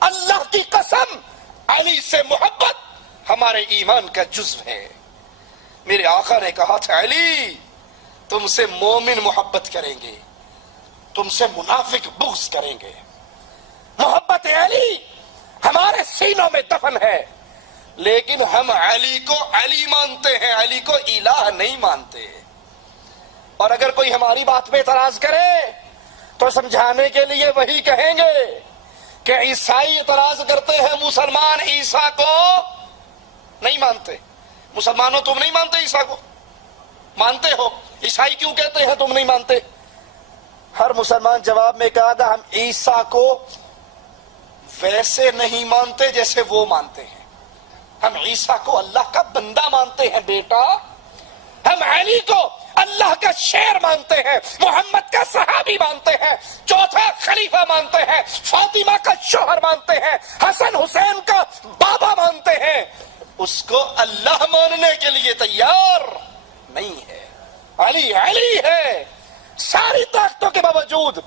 اللہ کی قسم علی سے محبت ہمارے ایمان کا جزو ہے۔ میرے آقا نے کہا تھا علی تم سے مومن محبت کریں گے، تم سے منافق بغض کریں گے۔ محبت علی ہمارے سینوں میں دفن ہے، لیکن ہم علی کو علی مانتے ہیں، علی کو الہ نہیں مانتے۔ اور اگر کوئی ہماری بات پہ اعتراض کرے تو سمجھانے کے لیے وہی کہیں گے کہ عیسائی اعتراض کرتے ہیں مسلمان عیسیٰ کو نہیں مانتے۔ مسلمانوں تم نہیں مانتے عیسیٰ کو؟ مانتے ہو، عیسائی کیوں کہتے ہیں تم نہیں مانتے؟ ہر مسلمان جواب میں کہا گا ہم عیسیٰ کو ویسے نہیں مانتے جیسے وہ مانتے ہیں، ہم عیسیٰ کو اللہ کا بندہ مانتے ہیں بیٹا، ہم علی کو اللہ کا شیر مانتے ہیں، محمد کا صحابی مانتے ہیں، چوتھا خلیفہ مانتے ہیں، فاطمہ کا شوہر مانتے ہیں، حسن حسین کا بابا مانتے ہیں، اس کو اللہ ماننے کے لیے تیار نہیں ہے۔ علی علی ہے، ساری طاقتوں کے باوجود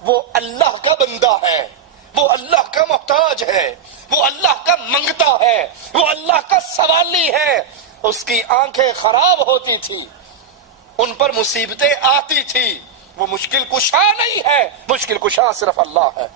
وہ اللہ کا بندہ ہے، وہ اللہ کا محتاج ہے، وہ اللہ کا منگتا ہے، وہ اللہ کا سوالی ہے۔ اس کی آنکھیں خراب ہوتی تھی، ان پر مصیبتیں آتی تھی، وہ مشکل کشا نہیں ہے، مشکل کشا صرف اللہ ہے۔